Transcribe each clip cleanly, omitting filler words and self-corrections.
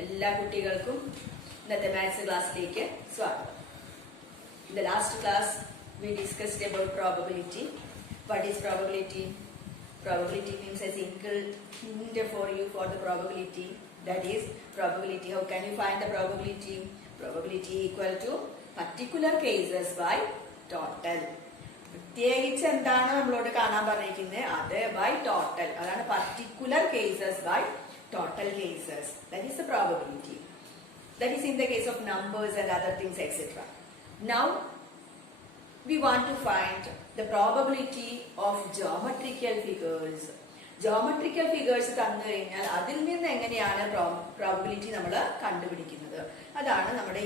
എല്ലാ കുട്ടികൾക്കും ഇന്നത്തെ മാത്സ് ക്ലാസ്സിലേക്ക് സ്വാഗതം. In the last class we discussed about probability. What is probability? Probability means a single hint for you for the probability. That is probability. How can you find the probability? Probability equal to particular cases by total. പ്രത്യേകിച്ച് എന്താണ് നമ്മളോട് കാണാൻ പറഞ്ഞിരിക്കുന്നത്? അത് by total. അതാണ് particular cases by total cases. That is the probability. That is in the case of numbers and other things, etc. Now we want to find the probability of geometrical figures. Geometrical figures തന്നു കഴിഞ്ഞാൽ അതിൽ നിന്ന് എങ്ങനെയാണ് probability നമ്മൾ കണ്ടുപിടിക്കുന്നത്? അതാണ് നമ്മുടെ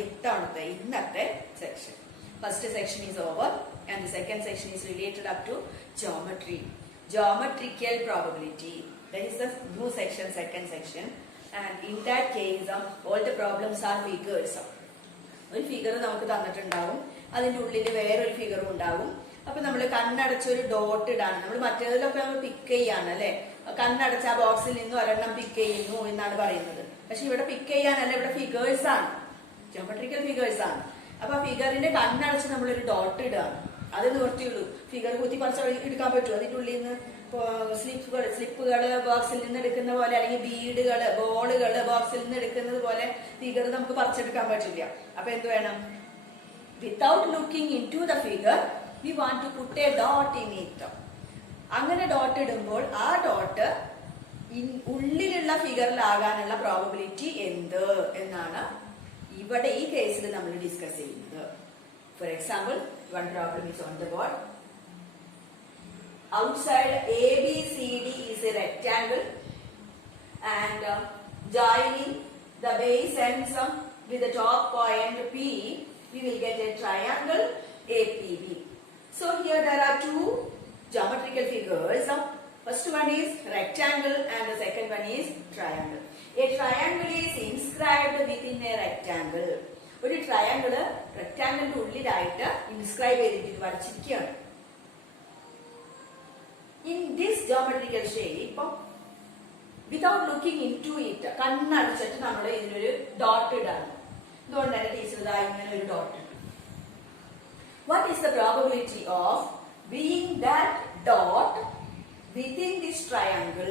ഇന്നത്തെ section. First section is over and the second section is related up to geometry. Geometrical probability. That is the new section, second section. And in that case, all the problems are figures. ഒരു figure നമുക്ക് തന്നിട്ടുണ്ടാവും, അതിൻ്റെ ഉള്ളിൽ വേറൊരു ഫിഗറും ഉണ്ടാവും. അപ്പൊ നമ്മൾ കണ്ണടച്ചൊരു dot ഇടാണ്. നമ്മൾ മറ്റേതിലൊക്കെ നമ്മൾ പിക്ക് ചെയ്യാണ് അല്ലെ, കണ്ണടച്ച ആ ബോക്സിൽ നിന്ന് ഒരെണ്ണം പിക്ക് ചെയ്യുന്നു എന്നാണ് പറയുന്നത്. പക്ഷെ ഇവിടെ പിക്ക് ചെയ്യാനല്ല, ഇവിടെ ഫിഗേഴ്സ് ആണ്, ജോമെട്രിക്കൽ ഫിഗേഴ്സ് ആണ്. അപ്പൊ ആ ഫിഗറിന്റെ കണ്ണടച്ച് നമ്മളൊരു ഡോട്ട് ഇടുകയാണ്. അത് നിവർത്തിയുള്ളൂ. ഫിഗർ കുത്തി പറിച്ച് എടുക്കാൻ പറ്റും. അതിൻ്റെ ഉള്ളിൽ നിന്ന് സ്ലിപ്പുകള് ബോക്സിൽ നിന്ന് എടുക്കുന്ന പോലെ, അല്ലെങ്കിൽ ബീഡുകള് ബോളുകള് ബോക്സിൽ നിന്ന് എടുക്കുന്നത് പോലെ ഫിഗർ നമുക്ക് പറിച്ചെടുക്കാൻ പറ്റില്ല. അപ്പൊ എന്ത് വേണം? Without looking into the figure we want to put a dot in it. അങ്ങനെ ഡോട്ട് ഇടുമ്പോൾ ആ ഡോട്ട് ഉള്ളിലുള്ള ഫിഗറിലാകാനുള്ള പ്രോബബിലിറ്റി എന്ത് എന്നാണ് ഇവിടെ ഈ കേസിൽ നമ്മൾ ഡിസ്കസ് ചെയ്യുന്നത്. For example, one problem is on the board. Outside ABCD is a rectangle and joining the base ends with the top point P, we will get a triangle APB. So here there are two geometrical figures. First one is rectangle and the second one is triangle. A triangle is inscribed within a rectangle. ഒരു triangle റെക്ടാങ്കിളിന്റെ ഉള്ളിലായിട്ട് inscribe ചെയ്തിട്ട് വരച്ചിരിക്കുകയാണ്. In this geometrical shape, without looking into it, കണ്ണടച്ചിട്ട് നമ്മൾ ഇതിനൊരു dot ഇടാണ്. അതുകൊണ്ട് തന്നെ ടീച്ചർ ഇങ്ങനെ ഒരു ഡോട്ട് ഇട്ടു. What is the probability of being that dot within this triangle?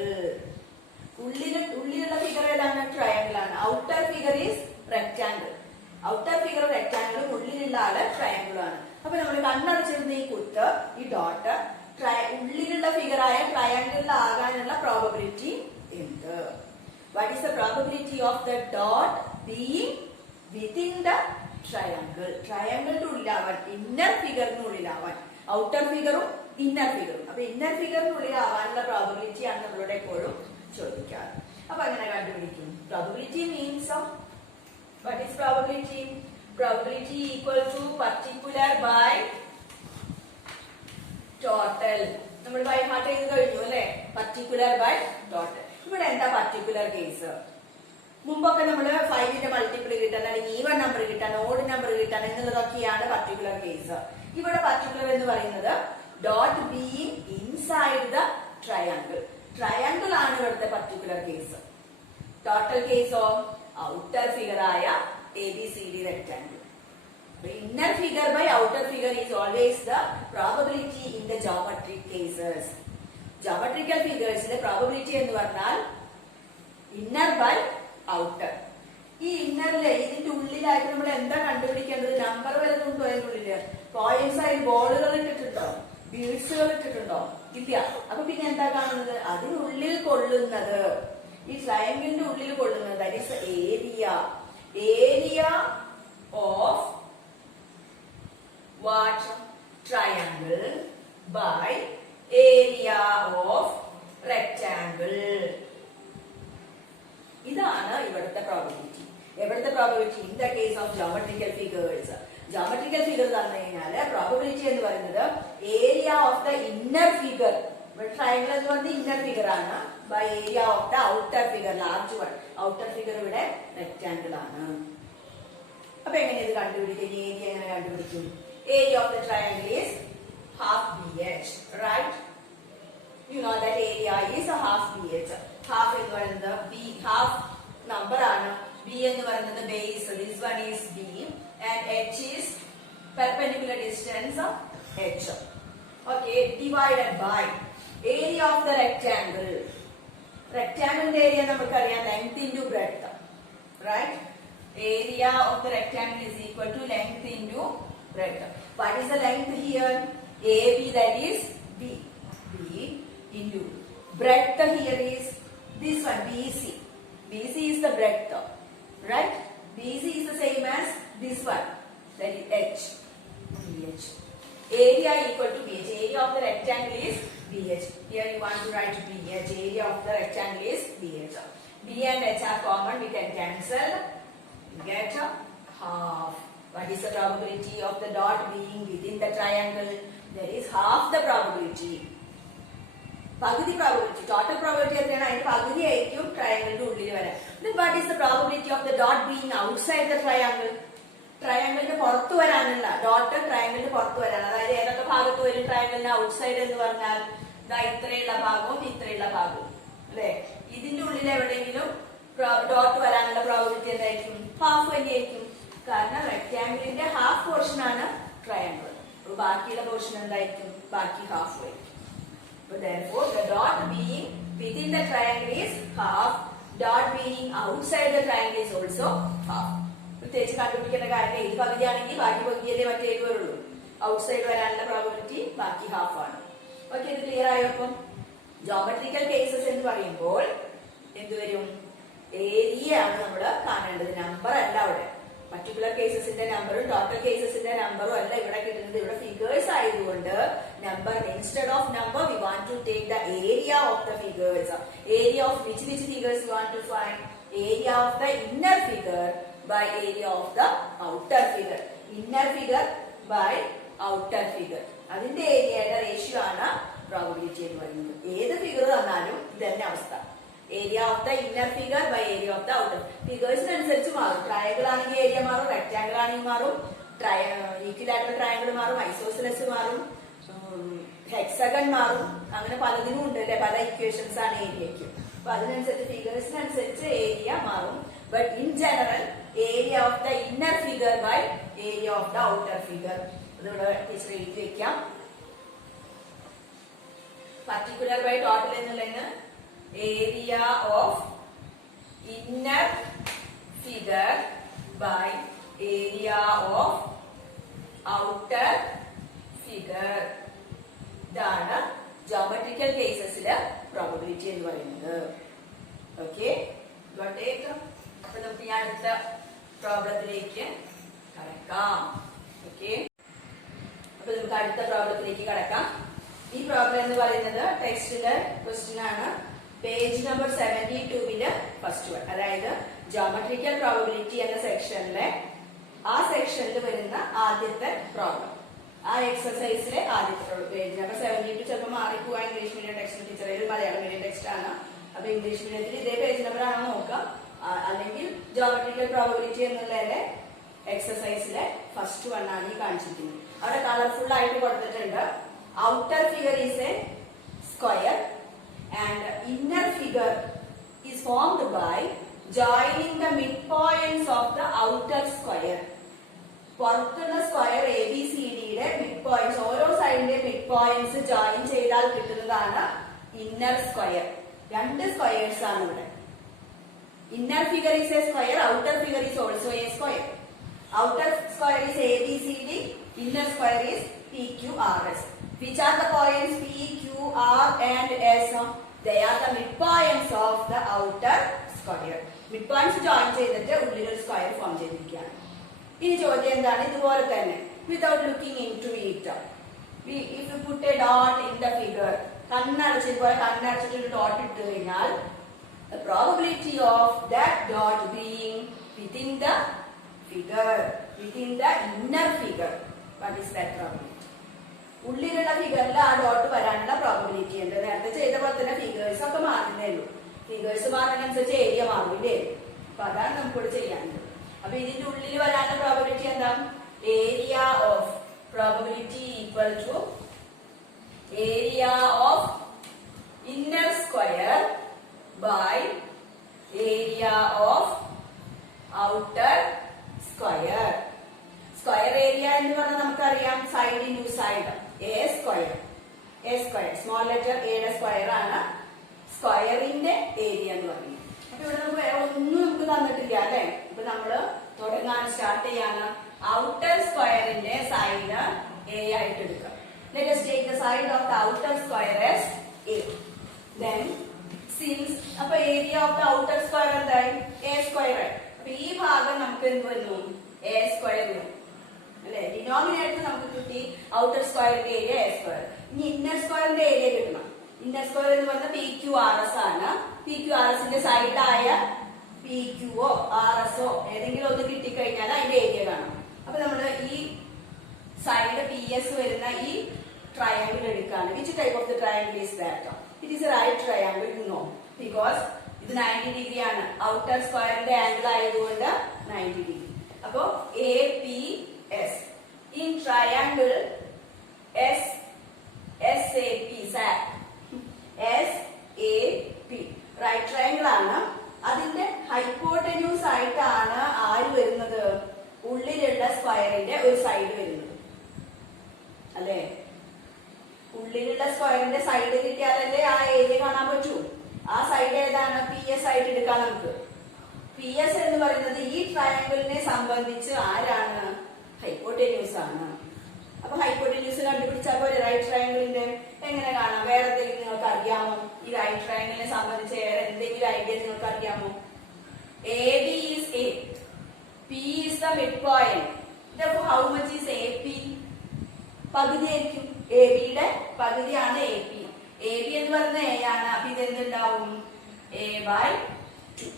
ഉള്ളിലുള്ള ഫിഗർ ഏതാണ്? ട്രയാങ്കിൾ ആണ്. Outer figure is rectangle. Outer figure റെക്ടാങ്കിളും ഉള്ളിലുള്ള ആള് ട്രയാങ്കിളും ആണ്. അപ്പൊ നമ്മൾ കണ്ണടച്ചിരുന്ന ഈ കുത്ത്, ഈ ഡോട്ട് ഉള്ളിലുള്ള ഫിഗറായ ട്രയാങ്കിളിലാകാനുള്ള പ്രോബബിലിറ്റി എന്ത്? What is the probability of the dot being within the triangle? ട്രയാങ്കിളിന്റെ ഉള്ളിലാവാൻ, ഇന്നർ ഫിഗറിനുള്ളിലാവാൻ. ഔട്ടർ ഫിഗറും ഇന്നർ ഫിഗറും. അപ്പൊ ഇന്നർ ഫിഗറിനുള്ളിലാവാനുള്ള പ്രോബബിലിറ്റി ആണ് നമ്മളോട് എപ്പോഴും ചോദിക്കാറ്. അപ്പൊ അങ്ങനെ കണ്ടുപിടിക്കും. Probability means, what is probability? Probability equal to particular by total. നമ്മൾ ബൈ ഹാർട്ട് ചെയ്ത് കഴിഞ്ഞു അല്ലെ? particular by total. ഇവിടെ എന്താ particular കേസ്? മുമ്പൊക്കെ നമ്മൾ 5ന്റെ മൾട്ടിപ്പിൾ കിട്ടാൻ, അല്ലെങ്കിൽ ഈവൻ നമ്പർ കിട്ടാൻ, ഓഡ് നമ്പർ കിട്ടാൻ എന്നുള്ളതൊക്കെയാണ് particular കേസ്. ഇവിടെ particular എന്ന് പറയുന്നത് dot being inside the triangle. Triangle ആണ് ഇവിടുത്തെ particular കേസ്. ടോട്ടൽ കേസോ ഔട്ടർ ഫിഗർ ആയ ABCD rectangle. Inner figure by outer figure is always the probability in the geometric cases. Geometrical figures ന്റെ probability എന്ന് പറഞ്ഞാൽ inner by outer. ഈ ഇന്നറിലെ ഇതിന്റെ ഉള്ളിലായിട്ട് നമ്മൾ എന്താ കണ്ടുപിടിക്കേണ്ടത്? നമ്പർ വരുന്നുണ്ടോ അതിന്റെ ഉള്ളില്? പോയിന്റ്സ് ആയി ബോളുകൾ ഇട്ടിട്ടുണ്ടോ? ബീഡ്സുകൾ ഇട്ടിട്ടുണ്ടോ? ഇല്ല. അപ്പൊ പിന്നെ എന്താ കാണുന്നത്? അതിനുള്ളിൽ കൊള്ളുന്നത്, ഈ ട്രയാങ്കിളിന്റെ ഉള്ളിൽ കൊള്ളുന്നത്, that is area. Area of what? Triangle by area of rectangle. ഇതാണ് ഇവിടുത്തെ പ്രോബബിലിറ്റി. എവിടുത്തെ probability? In the case of geometrical figures. Geometrical figure തന്നു കഴിഞ്ഞാല് പ്രോബബിലിറ്റി എന്ന് പറയുന്നത് area of the inner figure. Triangle എന്ന് പറഞ്ഞ ഇന്നർ ഫിഗർ ആണ്. By area of the outer figure, large one. Outer figure ഇവിടെ റെക്ടാങ്കിൾ ആണ്. അപ്പൊ എങ്ങനെ ഇത് കണ്ടുപിടിക്കും? ഏരിയ എങ്ങനെ കണ്ടുപിടിക്കും? Area of the triangle is half BH, right? You know that area is half BH. Half എന്ന് പറയുന്നത് ഹാഫ് നമ്പർ ആണ്, B എന്ന് പറയുന്നത് base, this one is B, and H is perpendicular distance of H. Okay, divided by area of the rectangle. Rectangle area നമുക്കറിയാം length into breadth, right? Area of the rectangle is equal to length into breadth. What is the length here? AB, that is B. B into breadth here is this one, BC. BC is the breadth, right? BC is the same as this one, that is H. BH. Area equal to BH. Area of the rectangle is BH. Here you want to write BH. Area of the rectangle is BH. B and H are common. We can cancel. We get half. What is the probability of the dot being within the triangle? There is half the probability. പകുതി probability, total probability എത്രയാണ്? അതിന്റെ പകുതി ആയിരിക്കും ട്രയാങ്കിളിന്റെ ഉള്ളിൽ വരാൻ. Then what is the probability of the dot being outside the triangle? ട്രയാങ്കിളിന്റെ പുറത്ത് വരാനുള്ള, ഡോട്ട് ട്രയാങ്കിളിന്റെ പുറത്ത് വരാൻ, അതായത് ഏതൊക്കെ ഭാഗത്ത് വരും ട്രയാങ്കിളിന്റെ ഔട്ട്സൈഡ് എന്ന് പറഞ്ഞാൽ ഇത്രയുള്ള ഭാഗവും ഇത്രയുള്ള ഭാഗവും, അല്ലെ? ഇതിന്റെ ഉള്ളിൽ എവിടെയെങ്കിലും ഡോട്ട് വരാനുള്ള പ്രോബിലിറ്റി എന്തായിരിക്കും? ഹാഫ് തന്നെയായിരിക്കും. കാരണം റെക്ടാങ്കിളിന്റെ ഹാഫ് പോർഷൻ ആണ് ട്രയാങ്കിൾ. അപ്പൊ ബാക്കിയുള്ള പോർഷൻ എന്തായിരിക്കും? ബാക്കി ഹാഫ് ആയിരിക്കും. So therefore, the dot being within the triangle is half. Dot being outside the triangle is also half. പ്രത്യേകിച്ച് കണ്ടുപിടിക്കേണ്ട കാര്യം ഇത് പകുതിയാണെങ്കിൽ ബാക്കി പകുതിയല്ലേ മറ്റേത് വരുള്ളൂ. ഔട്ട്സൈഡ് വരാനുള്ള പ്രോബിലിറ്റി ബാക്കി ഹാഫ് ആണ്. ഓക്കെ, ഇത് ക്ലിയർ ആയോ? അപ്പം ജോമെട്രിക്കൽ കേസസ് എന്ന് പറയുമ്പോൾ എന്തുവരും? ഏരിയ ആണ് നമ്മൾ കാണേണ്ടത്, നമ്പർ അല്ല. അവിടെ പർട്ടിക്കുലർ കേസസിന്റെ നമ്പറും ടോട്ടൽ കേസസിന്റെ നമ്പറും അല്ല ഇവിടെ കിട്ടുന്നത്. ഇവിടെ ഫിഗേഴ്സ് ആയതുകൊണ്ട് number, instead of number we want to take the area of the figures. Area of which figures we want to find? Area of the inner figure by area of the outer figure. Inner figure by outer figure. അതിന്റെ ഏരിയയുടെ ratio ആണ് probability എന്ന് പറയുന്നത്. ഏത് figure തന്നാലും ഇതന്നെ അവസ്ഥ. Area of the inner figure by area of the outer. ഫിഗേഴ്സിനനുസരിച്ച് മാറും. ട്രയാങ്കിൾ ആണെങ്കിൽ ഏരിയ മാറും, റെക്ടാങ്കിൾ ആണെങ്കിൽ മാറും, ഈക്വിലാറ്ററൽ ട്രയാങ്കിൾ മാറും, ഐസോസിലസ് മാറും, ഹെക്സഗൺ മാറും. അങ്ങനെ പലതിനും ഉണ്ട് അല്ലെ, പല ഇക്വേഷൻസ് ആണ് ഏരിയക്ക്. അപ്പൊ അതിനനുസരിച്ച് ഫിഗേഴ്സിനനുസരിച്ച് ഏരിയ മാറും. But in general, area of the inner figure by area of the outer figure. അതിവിടെ ടീച്ചർ എഴുതി വെക്കാം. പർട്ടിക്കുലർ ബൈ ടോട്ടൽ എന്നുള്ളതിന് area of inner figure by area of outer figure. ഇതാണ് ജോമെട്രിക്കൽ കേസസിലെ പ്രോബബിലിറ്റി എന്ന് പറയുന്നത്. ഓക്കെ, അപ്പൊ നമുക്ക് ഈ അടുത്ത പ്രോബ്ലത്തിലേക്ക് കടക്കാം. ഓക്കെ, അപ്പൊ നമുക്ക് അടുത്ത പ്രോബ്ലത്തിലേക്ക് കടക്കാം. ഈ പ്രോബ്ലം എന്ന് പറയുന്നത് ടെക്സ്റ്റിലെ ക്വസ്റ്റ്യൻ ആണ്. പേജ് നമ്പർ 72 ഫസ്റ്റ് വൺ, അതായത് ജോമെട്രിക്കൽ പ്രോബബിലിറ്റി എന്ന സെക്ഷനിലെ ആ സെക്ഷനിൽ വരുന്ന ആദ്യത്തെ പ്രോബ്ലം, ആ എക്സസൈസിലെ ആദ്യത്തെ പ്രോബ്ലം. പേജ് നമ്പർ 72 ചിലപ്പോൾ മാറിപ്പോവാൻ ഇംഗ്ലീഷ് മീഡിയം ടെക്സ്റ്റ് ടീച്ചർ, ഇത് മലയാളം മീഡിയം ടെക്സ്റ്റ് ആണ്. അപ്പൊ ഇംഗ്ലീഷ് മീഡിയത്തിൽ ഇതേ പേജ് നമ്പർ ആണോ നോക്കാം. അല്ലെങ്കിൽ ജോമെട്രിക്കൽ പ്രോബബിലിറ്റി എന്നുള്ളതിലെ എക്സസൈസിലെ ഫസ്റ്റ് വൺ ആണ് ഈ കാണിച്ചിരിക്കുന്നത്. അവിടെ കളർഫുൾ ആയിട്ട് കൊടുത്തിട്ടുണ്ട്. Outer figure is a square and inner figure is formed by joining the mid points of the outer square. പുറത്തുള്ള സ്ക്വയർ ABCDയുടെ മിഡ് പോയിന്റ്സ്, ഓരോ സൈഡിന്റെ മിഡ് പോയിന്റ്സ് ജോയിൻ ചെയ്താൽ കിട്ടുന്നതാണ് ഇന്നർ സ്ക്വയർ. രണ്ട് സ്ക്വയേഴ്സ് ആണ് ഇവിടെ. Inner figure is a square, outer figure is also a square. Outer square is ABCD, inner square is PQRS. Which are the points P, Q, R and S? They are the midpoints of the outer square. Midpoints join ചെയ്തിട്ട് ഉള്ളിലൊരു square form ചെയ്തിരിക്കുകയാണ്. ഇനി ചോദ്യം എന്താണ്? ഇതുപോലെ തന്നെ without looking into it. If you put a dot in the figure, കണ്ണടച്ചതുപോലെ കണ്ണടച്ചിട്ട് ഒരു dot ഇട്ട് കഴിഞ്ഞാൽ the probability of that dot being within the figure, within the inner figure, what is that probability? ഉള്ളിലുള്ള ഫിഗറിൽ ആ ഡോട്ട് വരാനുള്ള probability ഉണ്ട്. നേരത്തെ ചെയ്ത പോലെ തന്നെ ഫിഗേഴ്സ് ഒക്കെ മാറുന്നേ ഉള്ളൂ. ഫിഗേഴ്സ് മാറുന്നതിനനുസരിച്ച് ഏരിയ മാറില്ലേ. അപ്പൊ അതാണ് നമുക്കിവിടെ ചെയ്യാനുള്ളത്. അപ്പൊ ഇതിന്റെ ഉള്ളിൽ വരാനുള്ള പ്രോബബിലിറ്റി എന്താ? Area of probability equal to area of inner square by area of outer square. Square area എന്ന് പറഞ്ഞാൽ നമുക്കറിയാം side into side, a square. Small letter എയുടെ സ്ക്വയർ ആണ് സ്ക്വയറിന്റെ ഏരിയ എന്ന് പറയുന്നത്. അപ്പൊ ഇവിടെ നമുക്ക് വേറെ ഒന്നും നമുക്ക് തന്നിട്ടില്ല അല്ലെ. ഇപ്പൊ നമ്മള് തുടങ്ങാൻ സ്റ്റാർട്ട് ചെയ്യാണ്. ഔട്ടർ സ്ക്വയറിന്റെ സൈഡ് എ ആയിട്ട് എടുക്കാം. Let us take the side of the outer square as A. Then since അപ്പൊ area of the outer square എന്തായി? എ സ്ക്വയർ ആയി. അപ്പൊ ഈ ഭാഗം നമുക്ക് എന്ത് വന്നു? എ സ്ക്വയർ വന്നു അല്ലെ. ഡിനോമിനേറ്റർ നമുക്ക് കിട്ടി ഔട്ടർ സ്ക്വയറിന്റെ ഏരിയ എ സ്ക്വയർ. ഇനി ഇന്നർ സ്ക്വയറിന്റെ ഏരിയ കിട്ടണം. ഇന്നർ സ്ക്വയർ എന്ന് പറഞ്ഞാൽ പി ക്യു ആർ എസ് ആണ്. പി ക്യു ആർ എസിന്റെ സൈഡായ പി ക്യുഒ ആർ എസോ ഏതെങ്കിലും ഒന്ന് കിട്ടിക്കഴിഞ്ഞാൽ അതിന്റെ ഏരിയ കാണാം. അപ്പൊ നമ്മള് ഈ സൈഡ് പി എസ് വരുന്ന ഈ ട്രയാങ്കിൾ എടുക്കാണ്. Which type of the triangle is that? It is a right triangle you know, because ഇത് 90 ഡിഗ്രി ആണ്. ഔട്ടർ സ്ക്വയറിന്റെ ആംഗിൾ ആയതുകൊണ്ട് 90 ഡിഗ്രി. അപ്പോ A P S in triangle S S A P S A P right triangle ആണ്. അതിന്റെ hypotenuse ആയിട്ടാണ് ആര് വരുന്നത്? ഉള്ളിലുള്ള സ്ക്വയറിന്റെ ഒരു സൈഡ് വരുന്നത് അല്ലെ. ഉള്ളിലുള്ള സ്ക്വയറിന്റെ സൈഡ് കിട്ടിയാലല്ലേ ആ ഏരിയ കാണാൻ പറ്റൂ. ആ സൈഡ് ഏതാണ്? പി എസ് ആയിട്ട് എടുക്കാം നമുക്ക്. പി എസ് എന്ന് പറയുന്നത് ഈ ട്രയാങ്കിളിനെ സംബന്ധിച്ച് ആരാണ്? ഹൈപ്പോട്ടന്യൂസ് ആണ്. അപ്പൊ ഹൈപ്പോട്ടന്യൂസ് കണ്ടുപിടിച്ചാൽ പോലെ റൈറ്റ് ട്രയാങ്കിളിന്റെ എങ്ങനെ കാണാം? വേറെ എന്തെങ്കിലും നിങ്ങൾക്ക് അറിയാമോ? ഈ റൈറ്റ് ട്രയാങ്കിളിനെ സംബന്ധിച്ച് വേറെ എന്തെങ്കിലും ഐഡിയ നിങ്ങൾക്ക് അറിയാമോ? A B is A, P is the mid point. Therefore, how much is AP? പകുതി ആയിരിക്കും. എ ബിയുടെ പകുതിയാണ് എ പി. എ ബി എന്ന് പറയുന്നത് എ ആണ്. അപ്പൊ ഇത് എന്തുണ്ടാവും? A by 2.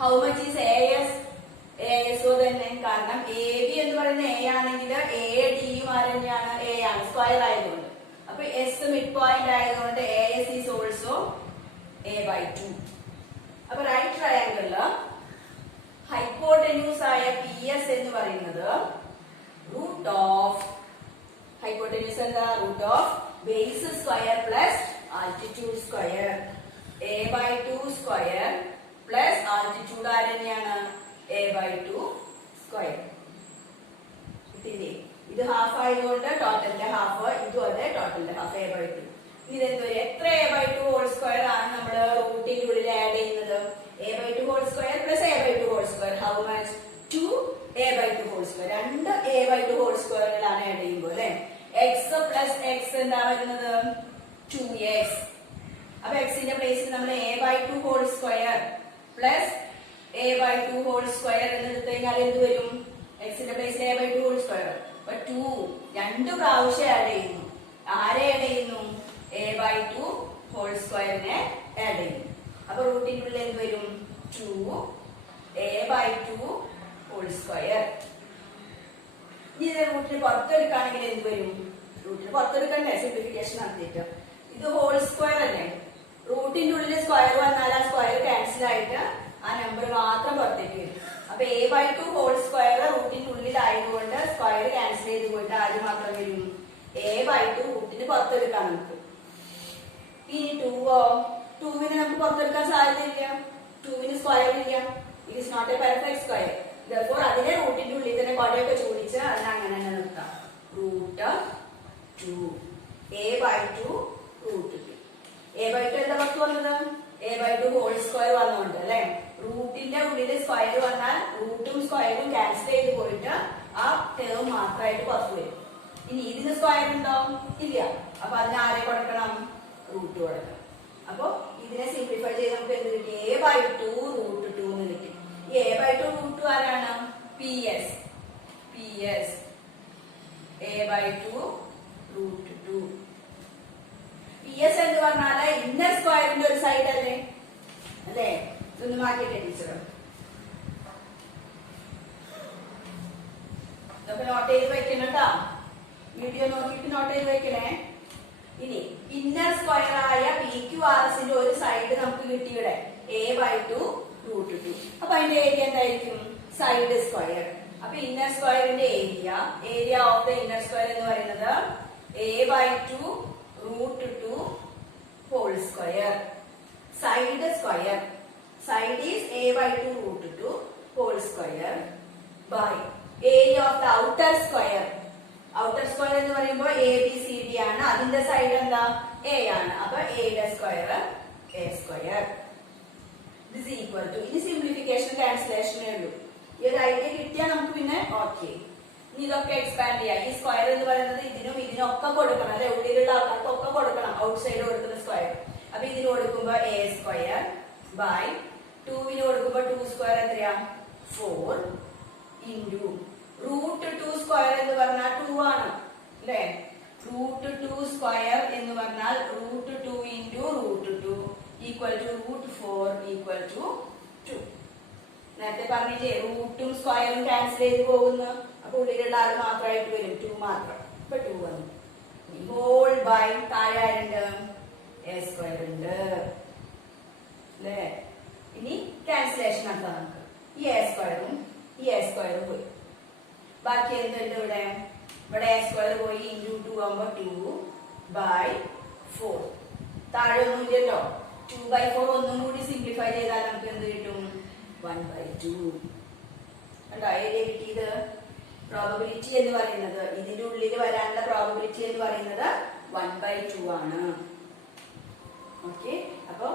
How much is A S? A S തന്നെ. കാരണം എ ബി എന്ന് പറയുന്നത് എ ആണെങ്കിൽ എ ഡിയും ആരെന്നെയാണ്? എ ആണ്, സ്ക്വയർ ആയതുകൊണ്ട്. അപ്പൊ എസ് മിഡ് പോയിന്റ് ആയതുകൊണ്ട് A S is also A by 2. അപ്പൊ റൈറ്റ് ട്രയാങ്കിളില് ഹൈപ്പോട്ടന്യൂസ് ആയ പി എസ് എന്ന് പറയുന്നത് റൂട്ട് ഓഫ് ഹൈപ്പോട്ടന്യൂസ് എന്താ? Root of base square plus altitude square. A by 2 square plus altitude ആരെന്നെയാണ്? A by 2 square. കിട്ടില്ലേ? ഇത് ഹാഫ് ആയതുകൊണ്ട് ടോട്ടലിന്റെ ഹാഫ്, ഇതും അതെ ടോട്ടലിന്റെ ഹാഫ് എ ബൈ 2. ഇതെന്തോ എത്ര എ ബൈ 2 ഹോൾ സ്ക്വയർ ആണ് നമ്മൾ റൂട്ടിന്റെ ഉള്ളിൽ ആഡ് ചെയ്യുന്നത്? A by 2 whole square plus A by 2 whole square. How much? 2 A by 2 whole square. രണ്ട് എ ബൈ 2 ഹോൾ സ്ക്വയറുകളാണ് ആഡ് ചെയ്യുമ്പോൾ അല്ലെ. എക്സ് പ്ലസ് എക്സ് എന്താ വരുന്നത്? 2x. അപ്പൊ എക്സിന്റെ പ്ലേസിൽ നമ്മൾ A by 2 whole square plus A by 2 whole square എന്ന് എടുത്തു കഴിഞ്ഞാൽ എന്ത് വരും? എക്സിന്റെ പ്ലേസിൽ എ ബൈ 2 ഹോൾ സ്ക്വയർ. അപ്പൊ 2 രണ്ട് പ്രാവശ്യം ആഡ് ചെയ്യുന്നു. ആരെ ആഡ് ചെയ്യുന്നു? എ ബൈ 2 ഹോൾ സ്ക്വയറിനെ ആഡ് ചെയ്യുന്നു. അപ്പൊ റൂട്ടിന്റെ ഉള്ളിൽ എന്ത് വരും? 2 എ ബൈ 2 ഹോൾ സ്ക്വയർ. ഇനി ഇതിനെ റൂട്ടിന് പുറത്തെടുക്കുകയാണെങ്കിൽ എന്ത് വരും? റൂട്ടിന് പുറത്തെടുക്കണ്ടേ സിംപ്ലിഫിക്കേഷൻ നടത്തിയിട്ട്. ഇത് ഹോൾ സ്ക്വയർ അല്ലേ. റൂട്ടിന്റെ ഉള്ളിൽ സ്ക്വയർ വന്നാൽ ആ സ്ക്വയർ ക്യാൻസൽ ആയിട്ട് ആ നമ്പർ മാത്രം പുറത്തേക്ക് വരും. അപ്പൊ എ ബൈ 2 ഹോൾ സ്ക്വയർ റൂട്ടിന്റെ ഉള്ളിലായതുകൊണ്ട് സ്ക്വയർ ക്യാൻസൽ ചെയ്ത് പോയിട്ട് ആദ്യം മാത്രം വരും? എ ബൈ 2 റൂട്ടിന് പുറത്തെടുക്കാം നമുക്ക്. ഇനി 2വിനെ നമുക്ക് പുറത്തെടുക്കാൻ സാധ്യതയില്ല. 2വിന് സ്ക്വയർ ഇല്ല. It is not a perfect square. Therefore, അതിനെ റൂട്ടിന്റെ ഉള്ളിൽ തന്നെ കൊടയൊക്കെ ചോദിച്ച് അതിനെ അങ്ങനെ തന്നെ നിർത്താം. Root 2 A by 2 root 2. A by 2 എന്താ പുറത്ത് വന്നത്? എ ബൈ 2 ഹോൾ സ്ക്വയർ വന്നുകൊണ്ട് അല്ലെ. റൂട്ടിന്റെ ഉള്ളിൽ സ്ക്വയർ വന്നാൽ റൂട്ടും സ്ക്വയറും ക്യാൻസൽ ചെയ്ത് പോയിട്ട് ആ ടേം മാത്രമായിട്ട് പുറത്ത് വരും. ഇനി ഇതിന് സ്ക്വയർ ഉണ്ടോ? ഇല്ല. അപ്പൊ അതിന് ആരെ കൊടുക്കണം? റൂട്ട് കൊടുക്കണം. അപ്പൊ ഇതിനെ സിംപ്ലിഫൈ ചെയ്ത് നമുക്ക് എന്ത് കിട്ടി? എ ബൈ 2 റൂട്ട് 2 എന്ന് കിട്ടി. ഈ എ ബൈ 2 റൂട്ട് 2 ആരാണ്? P S. A by 2 root 2. P S എന്ന് പറഞ്ഞാല് ഇന്നർ സ്ക്വയറിന്റെ ഒരു സൈഡ് അല്ലേ അല്ലേ. ഇതൊന്ന് മാറ്റിട്ടെ ടീച്ചർ. ഇതൊക്കെ നോട്ട് ചെയ്ത് വെക്കണം കേട്ടോ. വീഡിയോ നോക്കിയിട്ട് നോട്ട് ചെയ്ത് വെക്കണേ. ഇനി ഇന്നർ സ്ക്വയർ ആയ പി ക്യു ആർ എസിന്റെ ഒരു സൈഡ് നമുക്ക് കിട്ടിയുടെ എ ബൈ 2 റൂട്ട് 2. അപ്പൊ അതിന്റെ ഏരിയ എന്തായിരിക്കും? Side square. അപ്പൊ ഇന്നർ സ്ക്വയറിന്റെ area of the inner square എന്ന് പറയുന്നത് A by 2 root 2 whole square. Side square. Side is A by 2 root 2. Square by area of the outer square. Outer square എന്ന് പറയുമ്പോൾ A B C D ആണ്, അതിന്റെ side എന്താ A ആണ്, അപ്പൊ എയുടെ square A square this equal to. ഇനി simplification ക്യാൻസലേഷനേ ഉള്ളൂ. ഈ ഒരു ഐഡിയ കിട്ടിയാൽ നമുക്ക് പിന്നെ ഓക്കെ. ഇനി ഇതൊക്കെ എക്സ്പാൻഡ് ചെയ്യാം. ഈ സ്ക്വയർ എന്ന് പറയുന്നത് ഇതിനും ഇതിനൊക്കെ കൊടുക്കണം, അല്ലെ, ഉള്ളിലുള്ള ആൾക്കാർക്കൊക്കെ കൊടുക്കണം, ഔട്ട് സൈഡ് കൊടുക്കുന്ന സ്ക്വയർ. അപ്പൊ ഇതിന് കൊടുക്കുമ്പോ എ സ്ക്വയർ ബൈ 2 കൊടുക്കുമ്പോ 2 സ്ക്വയർ എത്രയാ 4 ഇൻറ്റു റൂട്ട് 2 സ്ക്വയർ എന്ന് പറഞ്ഞാൽ 2 ആണ്, അല്ലെ. റൂട്ട് 2 സ്ക്വയർ എന്ന് പറഞ്ഞാൽ root 2 into root 2 equal to root 4 equal to 2. നേരത്തെ പറഞ്ഞില്ലേ റൂട്ടും സ്ക്വയറും ക്യാൻസൽ ചെയ്ത് പോകുന്നു, അപ്പൊ ഉള്ളിലുള്ള ആൾ മാത്രമായിട്ട് വരും, 2 മാത്രം. ഇപ്പൊ 2 വന്നു. ഹോൾ ബൈ താഴെ ആരുണ്ട് എ സ്ക്വയർ ഉണ്ട്, അല്ലേ. ഇനി ക്യാൻസലേഷൻ ആക്കാം നമുക്ക്. ഈ എ സ്ക്വയറും ഈ എ സ്ക്വയറും പോയി. ബാക്കി എന്തുണ്ട് ഇവിടെ? ഇവിടെ എ സ്ക്വയർ പോയി ഇൻറ്റു 2 ആകുമ്പോ 2 ബൈ 4. താഴെ ഒന്നുമില്ലല്ലോ. 2/4 ഒന്നും കൂടി സിംപ്ലിഫൈ ചെയ്താൽ നമുക്ക് എന്ത് കിട്ടും? 1/2. കണ്ടോ ഏരിയ കിട്ടിയത്? പ്രോബബിലിറ്റി എന്ന് പറയുന്നത്, ഇതിന്റെ ഉള്ളിൽ വരാനുള്ള പ്രോബബിലിറ്റി എന്ന് പറയുന്നത് 1/2 ആണ്. ഓക്കെ, അപ്പൊ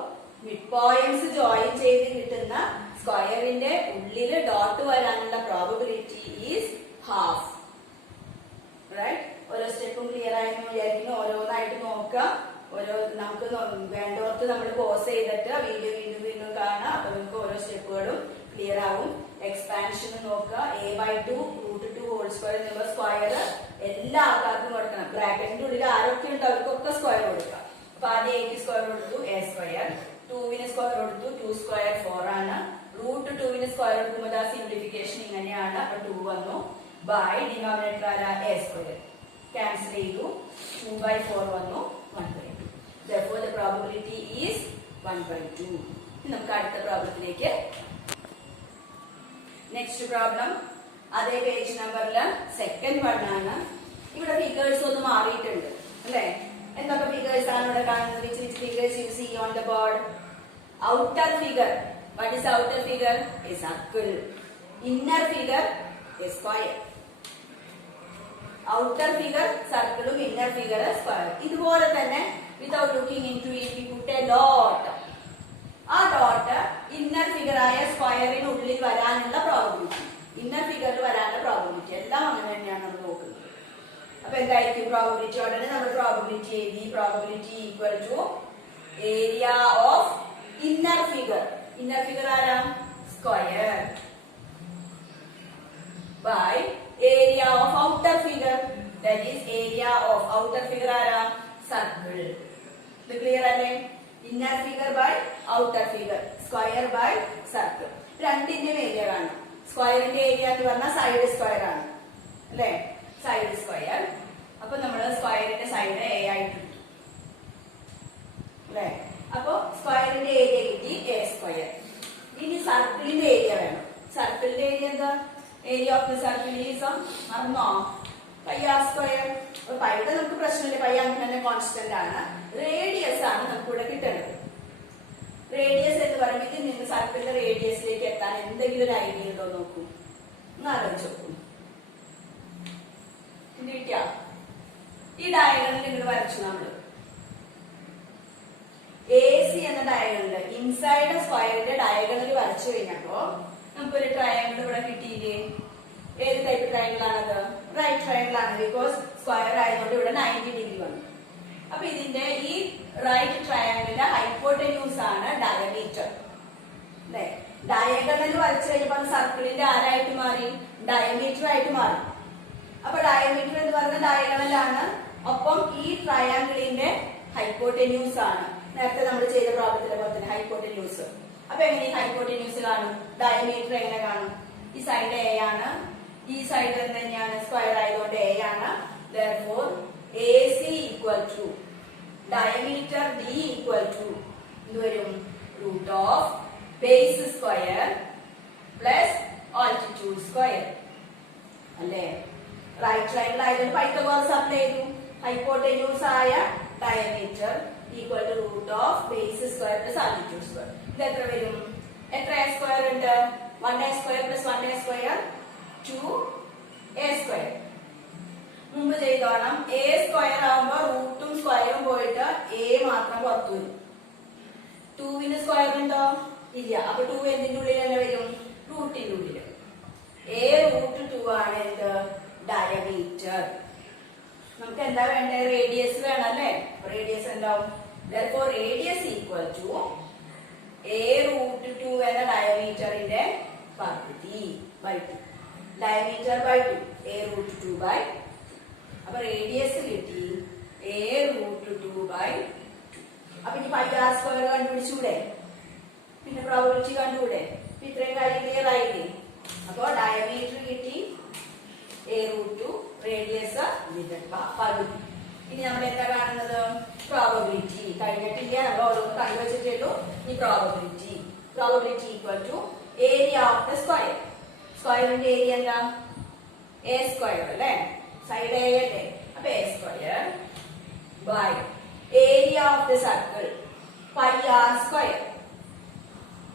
മിഡ് പോയിന്റ്സ് ജോയിൻ ചെയ്ത് കിട്ടുന്ന സ്ക്വയറിന്റെ ഉള്ളിൽ ഡോട്ട് വരാനുള്ള പ്രോബബിലിറ്റി ഈസ് ഹാഫ്. റൈറ്റ്? ഓരോ സ്റ്റെപ്പും ക്ലിയർ ആയെന്ന് വിചാരിക്കുന്നു. ഓരോന്നായിട്ട് നോക്കാം. നമുക്ക് വേണ്ടവർക്ക് നമ്മൾ പോസ് ചെയ്തിട്ട് വീഡിയോ വീണ്ടും വീണ്ടും കാണാം. അപ്പൊ നമുക്ക് ഓരോ സ്റ്റെപ്പുകളും ക്ലിയർ ആവും. എക്സ്പാൻഷൻ നോക്കുക. a/2 റൂട്ട് 2 ഹോൾ സ്ക്വയർ എന്നുള്ള സ്ക്വയർ എല്ലാ ആൾക്കാർക്കും കൊടുക്കണം. ബ്രാക്കറ്റിന്റെ ഉള്ളിൽ ആരൊക്കെ ഉണ്ട് അവർക്കൊക്കെ സ്ക്വയർ കൊടുക്കാം. അപ്പൊ ആദ്യം എക്ക് സ്ക്വയർ കൊടുത്തു എ സ്ക്വയർ, 2 സ്ക്വയർ കൊടുത്തു 2 സ്ക്വയർ 4 ആണ്. റൂട്ട് 2 സ്ക്വയർ എടുക്കുമ്പോൾ ആ സിംപ്ലിഫിക്കേഷൻ ഇങ്ങനെയാണ്. അപ്പൊ 2 വന്നു ബൈ ഡിനോമിനേറ്റർ ആരാ എ സ്ക്വയർ ക്യാൻസൽ ചെയ്തു. 2/4 വന്നു 1/2. Therefore the probability is 1/2. നമുക്ക് അടുത്ത പ്രോബ്ലത്തിലേക്ക്. നെക്സ്റ്റ് പ്രോബ്ലം അതേ പേജ് നമ്പറില് സെക്കൻഡ് വൺ ആണ്. ഇവിടെ ഫിഗേഴ്സ് ഒന്ന് മാറിയിട്ടുണ്ട്, അല്ലെ. എന്തൊക്കെ ഫിഗേഴ്സ് ആണ് ഇവിടെ കാണുന്നത്? which figures you see on the board? Outer figure. What is outer figure? A circle. Inner figure a square. Outer figure circle, inner figure square. ഇതുപോലെ തന്നെ without looking into it we put a dot. ആ dot inner figure ആയ സ്ക്വയറിനുള്ളിൽ വരാനുള്ള probability, inner ഫിഗറിൽ വരാനുള്ള probability എല്ലാം അങ്ങനെ തന്നെയാണ് നമ്മൾ നോക്കുന്നത്. അപ്പൊ എന്തായിരിക്കും പ്രോബബിലിറ്റി? ഉടനെ നമ്മൾ പ്രോബബിലിറ്റി എഴുതി. Probability equal to area of inner figure. Inner figure ആരാ? Square by area of outer figure. That is area of outer figure ആരാ? സർക്കിൾ. ഇത് ക്ലിയർ അല്ലേ? Inner figure by outer figure, square by circle. രണ്ടിന്റെയും area കാണും. സ്ക്വയറിന്റെ area എന്ന് പറഞ്ഞാൽ side square ആണ്, അല്ലെ. Side square. അപ്പൊ നമ്മൾ സ്ക്വയറിന്റെ സൈഡ് എ ആയിട്ട് കിട്ടും, അല്ലെ. അപ്പൊ സ്ക്വയറിന്റെ ഏരിയ കിട്ടി എ സ്ക്വയർ. ഇനി സർക്കിളിന്റെ ഏരിയ വേണം. സർക്കിളിന്റെ ഏരിയ എന്താ? Area of the circle is മറന്നോ? Pi R square. അപ്പൊ പൈയുടെ നമുക്ക് പ്രശ്നമില്ല, പൈ അങ്ങനെ തന്നെ കോൺസ്റ്റന്റ് ആണ്. റേഡിയസ് ആണ് നമുക്ക് ഇവിടെ കിട്ടുന്നത്. റേഡിയസ് എന്ന് പറയുമ്പോൾ ഇതിൽ നിന്ന് സർക്കിളിന്റെ റേഡിയസിലേക്ക് എത്താൻ എന്തെങ്കിലും ഒരു ഐഡിയ ഉണ്ടോ നോക്കൂ, ഒന്ന് ആലോചിച്ച് നോക്കൂ. കിട്ടിയാ? ഈ ഡയഗ്രാമിൽ നിങ്ങൾ വരച്ചു. നമ്മള് AC എന്ന ഡയഗ്രാമില് ഇൻസൈഡ് സ്ക്വയറിന്റെ ഡയഗ്രാമിൽ വരച്ചു കഴിഞ്ഞപ്പോ നമുക്കൊരു ട്രയാങ്കിൾ ഇവിടെ കിട്ടിയില്ലേ? ഏത് ടൈപ്പ് ട്രയാങ്കിൾ ആണത്? റൈറ്റ് ട്രയാങ്കിൾ ആണ്. ബിക്കോസ് സ്ക്വയർ ആയതുകൊണ്ട് ഇവിടെ 90 ഡിഗ്രി വന്നു. അപ്പൊ ഇതിന്റെ ഈ റൈറ്റ് ട്രയാങ്കിളിന്റെ ഹൈപ്പോട്ടന്യൂസ് ആണ് ഡയമീറ്റർ, അല്ലെ. ഡയഗണൽ വരച്ചു കഴിഞ്ഞപ്പോൾ സർക്കിളിന്റെ ആരായിട്ട് മാറി? ഡയമീറ്റർ ആയിട്ട് മാറി. അപ്പൊ ഡയമീറ്റർ എന്ന് പറയുന്നത് ഡയഗണൽ ആണ്. ഒപ്പം ഈ ട്രയാങ്കിളിന്റെ ഹൈപ്പോട്ടന്യൂസ് ആണ്. നേരത്തെ നമ്മൾ ചെയ്ത പ്രോബ്ലത്തിലെ പോലെ തന്നെ ഹൈപ്പോട്ടന്യൂസ്. അപ്പൊ എങ്ങനെ ഈ ഹൈപ്പോട്ടന്യൂസ് കാണും? ഡയമീറ്റർ എങ്ങനെ കാണും? ഈ സൈഡ് എ ആണ്, ഈ സൈഡ് തന്നെയാണ് സ്ക്വയർ ആയതുകൊണ്ട് എ ആണ്. Therefore AC equal to diameter D equal to എന്ത് വരും? Root of base square plus altitude square, അല്ലേ. റൈറ്റ് ട്രയാങ്കിൾ ആയതുകൊണ്ട് പൈത്തഗോറസ് അപ്ലൈ ചെയ്തു. ഹൈപ്പോട്ടന്യൂസ് ആയ diameter equal to root of base square plus altitude square. ഇത് എത്ര വരും? എത്ര എ സ്ക്വയർ ഉണ്ട്? 1a square plus 1a 1a square 2a square. മുമ്പ് ചെയ്തോണം a square ആവുമ്പോ റൂട്ടും സ്ക്വയറും പോയിട്ട് a മാത്രം പുറത്തു വരും. 2 സ്ക്വയർ ഉണ്ടോ? ഇല്ല. അപ്പൊ 2 എന്തിന്റെ ഉള്ളിൽ തന്നെ വരും? റൂട്ടിന്റെ ഉള്ളിൽ. a റൂട്ട് 2 ആണ് എന്ത്? ഡയമീറ്റർ. നമുക്ക് എന്താ വേണ്ടത്? റേഡിയസ് വേണം അല്ലേ? റേഡിയസ് ഉണ്ടാവും. therefore radius equal to a root 2 എന്ന ഡയമീറ്ററിന്റെ പകുതി by 2. Diameter by 2. a root 2 by 2. അപ്പൊ റേഡിയസ് കിട്ടി a root 2 by 2. അപ്പൊ ഇനി പൈ ആർ സ്ക്വയർ കണ്ടുപിടിച്ചൂടെ? പിന്നെ പ്രോബബിലിറ്റി കണ്ടുകൂടെ? ഇത്രയും കാര്യം ക്ലിയർ ആയില്ലേ? അപ്പൊ ഡയമീറ്റർ കിട്ടി a root 2, റേഡിയസ് പകുതി. ഇനി നമ്മൾ എന്താ കാണുന്നത്? പ്രോബബിലിറ്റി. കഴിഞ്ഞിട്ടില്ല, നമ്മൾ ഓരോന്ന് കണ്ടുവച്ചിട്ടുള്ളൂ. ഈ probability. Probability equal to area of the square. സ്ക്വയറിന്റെ ഏരിയ എന്താ? എ സ്ക്വയർ അല്ലേ? സൈഡ് എ അല്ലേ? അപ്പൊ A square by area of the circle pi R square.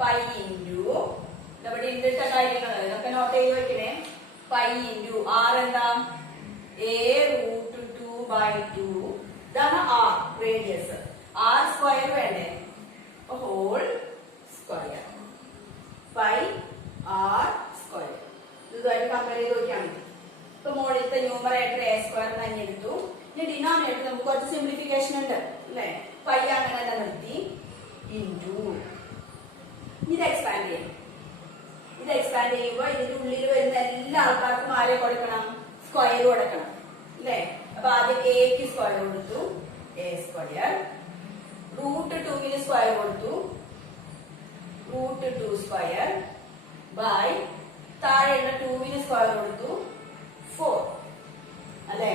Pi into നമ്മുടെ ഇന്നിട്ട കാര്യങ്ങൾ ഇതൊക്കെ നോട്ട് ചെയ്ത് വെക്കണേ. പൈ ഇൻറ്റു ആർ എന്താ? A root 2 by 2. ഇതാണ് ആർ റേഡിയസ്. ആർ സ്ക്വയർ വേണ്ടേ? Whole square pi R square. ഇതുമായിട്ട് കമ്പയർ ചെയ്ത് നോക്കിയാണ്. ഇപ്പൊ മുകളിലത്തെ ന്യൂമറേറ്റർ എ സ്ക്വയർ തന്നെ എടുത്തു. ഇനി ഡിനോമിനേറ്റർ നമുക്ക് കുറച്ച് സിംപ്ലിഫിക്കേഷൻ ഉണ്ട് അല്ലെ? പൈ അങ്ങനെ തന്നെ നിർത്തി ഇൻറ്റു. ഇത് എക്സ്പാൻഡ് ചെയ്യണം. ഇത് എക്സ്പാൻഡ് ചെയ്യുമ്പോൾ ഇതിന്റെ ഉള്ളിൽ വരുന്ന എല്ലാ ആൾക്കാർക്കും ആരെ കൊടുക്കണം? സ്ക്വയർ കൊടുക്കണം അല്ലേ? അപ്പൊ ആദ്യം എക്ക് സ്ക്വയർ കൊടുത്തു, എ സ്ക്വയർ. റൂട്ട് 2 സ്ക്വയർ കൊടുത്തു, റൂട്ട് 2 സ്ക്വയർ ബൈ താഴെയുള്ള 2 സ്ക്വയർ കൊടുത്തു, 4 അല്ലേ?